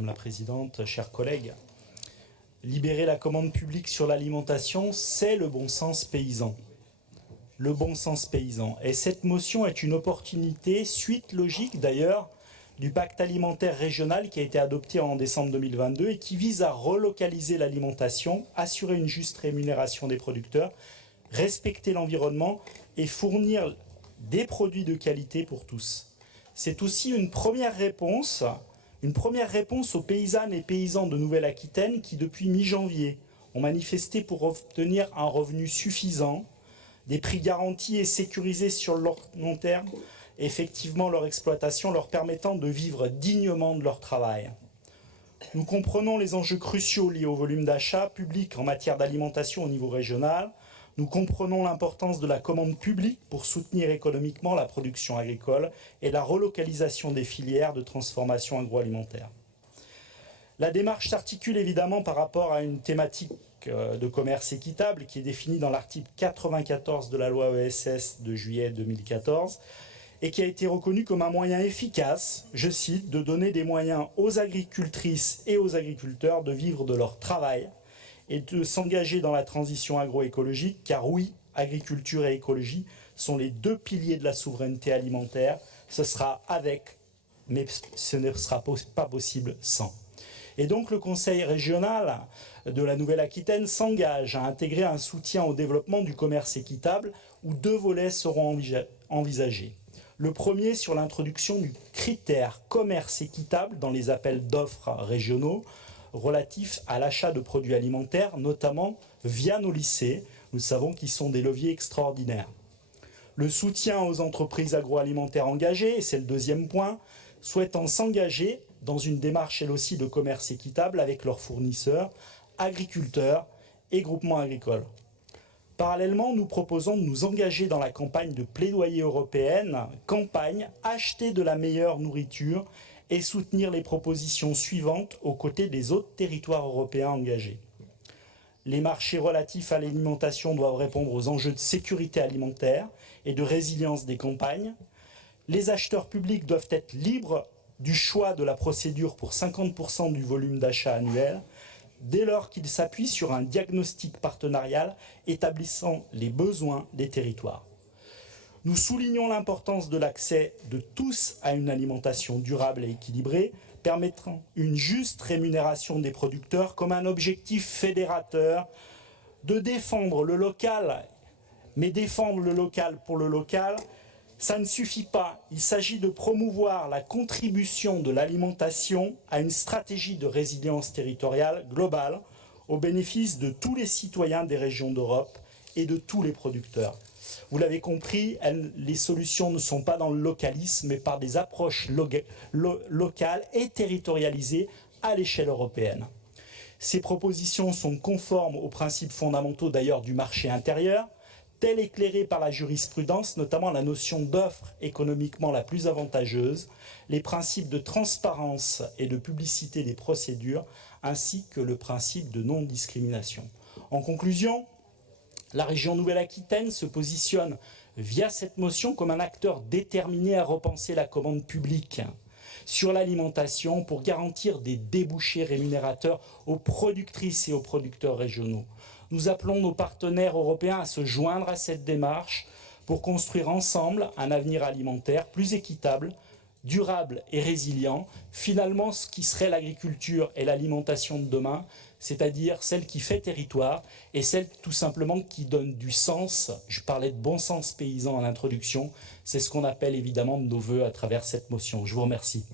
Madame la Présidente, chers collègues. Libérer la commande publique sur l'alimentation, c'est le bon sens paysan. Le bon sens paysan. Et cette motion est une opportunité, suite logique d'ailleurs, du pacte alimentaire régional qui a été adopté en décembre 2022 et qui vise à relocaliser l'alimentation, assurer une juste rémunération des producteurs, respecter l'environnement et fournir des produits de qualité pour tous. C'est aussi une première réponse aux paysannes et paysans de Nouvelle-Aquitaine qui, depuis mi-janvier, ont manifesté pour obtenir un revenu suffisant, des prix garantis et sécurisés sur le long terme, et effectivement leur exploitation leur permettant de vivre dignement de leur travail. Nous comprenons les enjeux cruciaux liés au volume d'achat public en matière d'alimentation au niveau régional. Nous comprenons l'importance de la commande publique pour soutenir économiquement la production agricole et la relocalisation des filières de transformation agroalimentaire. La démarche s'articule évidemment par rapport à une thématique de commerce équitable qui est définie dans l'article 94 de la loi ESS de juillet 2014 et qui a été reconnue comme un moyen efficace, je cite, de donner des moyens aux agricultrices et aux agriculteurs de vivre de leur travail et de s'engager dans la transition agroécologique, car oui, agriculture et écologie sont les deux piliers de la souveraineté alimentaire. Ce sera avec, mais ce ne sera pas possible sans. Et donc le Conseil régional de la Nouvelle-Aquitaine s'engage à intégrer un soutien au développement du commerce équitable où deux volets seront envisagés. Le premier sur l'introduction du critère commerce équitable dans les appels d'offres régionaux relatifs à l'achat de produits alimentaires, notamment via nos lycées, nous savons qu'ils sont des leviers extraordinaires. Le soutien aux entreprises agroalimentaires engagées, et c'est le deuxième point, souhaitant s'engager dans une démarche elle aussi de commerce équitable avec leurs fournisseurs, agriculteurs et groupements agricoles. Parallèlement, nous proposons de nous engager dans la campagne de plaidoyer européenne, campagne acheter de la meilleure nourriture et soutenir les propositions suivantes aux côtés des autres territoires européens engagés. Les marchés relatifs à l'alimentation doivent répondre aux enjeux de sécurité alimentaire et de résilience des campagnes. Les acheteurs publics doivent être libres du choix de la procédure pour 50% du volume d'achat annuel, dès lors qu'ils s'appuient sur un diagnostic partenarial établissant les besoins des territoires. Nous soulignons l'importance de l'accès de tous à une alimentation durable et équilibrée, permettant une juste rémunération des producteurs comme un objectif fédérateur, de défendre le local, mais défendre le local pour le local, ça ne suffit pas. Il s'agit de promouvoir la contribution de l'alimentation à une stratégie de résilience territoriale globale au bénéfice de tous les citoyens des régions d'Europe et de tous les producteurs. Vous l'avez compris, les solutions ne sont pas dans le localisme, mais par des approches locales et territorialisées à l'échelle européenne. Ces propositions sont conformes aux principes fondamentaux d'ailleurs du marché intérieur, tel éclairé par la jurisprudence, notamment la notion d'offre économiquement la plus avantageuse, les principes de transparence et de publicité des procédures, ainsi que le principe de non-discrimination. En conclusion, la région Nouvelle-Aquitaine se positionne via cette motion comme un acteur déterminé à repenser la commande publique sur l'alimentation pour garantir des débouchés rémunérateurs aux productrices et aux producteurs régionaux. Nous appelons nos partenaires européens à se joindre à cette démarche pour construire ensemble un avenir alimentaire plus équitable, durable et résilient, finalement ce qui serait l'agriculture et l'alimentation de demain, c'est-à-dire celle qui fait territoire et celle tout simplement qui donne du sens. Je parlais de bon sens paysan en introduction, c'est ce qu'on appelle évidemment de nos voeux à travers cette motion. Je vous remercie.